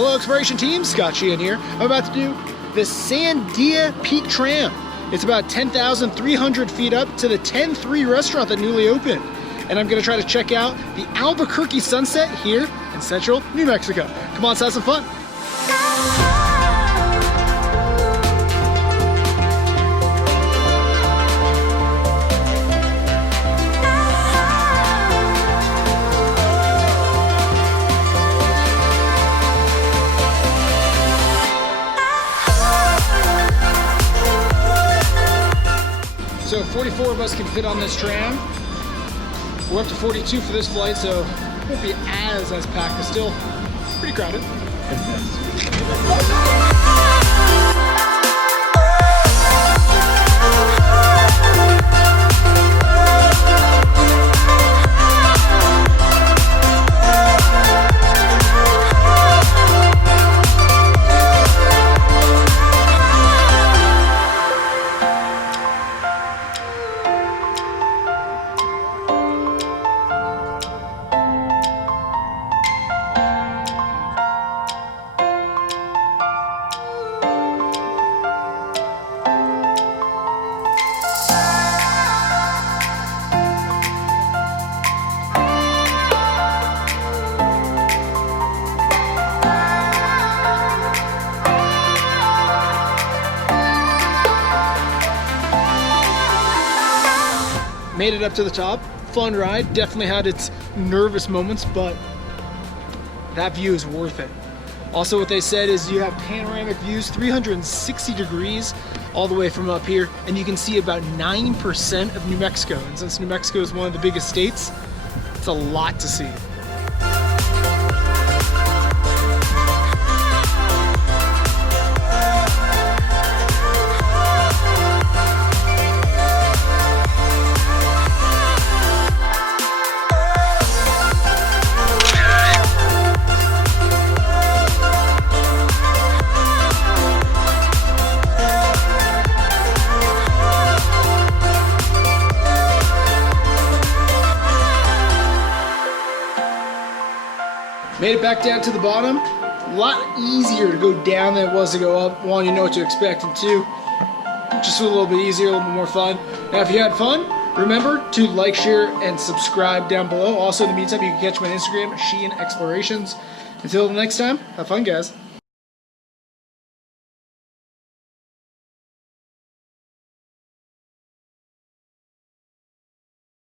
Hello exploration team, Scott Sheahen here. I'm about to do the Sandia Peak Tram. It's about 10,300 feet up to the 10-3 restaurant that newly opened. And I'm gonna try to check out the Albuquerque sunset here in central New Mexico. Come on, let's have some fun. So 44 of us can fit on this tram. We're up to 42 for this flight, so it won't be as packed, but still pretty crowded. Made it up to the top. Fun ride. Definitely had its nervous moments, but that view is worth it. Also, what they said is you have panoramic views, 360 degrees all the way from up here, and you can see about 9% of New Mexico. And since New Mexico is one of the biggest states, it's a lot to see. Made it back down to the bottom. A lot easier to go down than it was to go up. One, you know what to expect, and two, just a little bit easier, a little bit more fun. Now, if you had fun, remember to like, share, and subscribe down below. Also, in the meantime, you can catch me on Instagram, Sheahen Explorations. Until the next time, have fun, guys.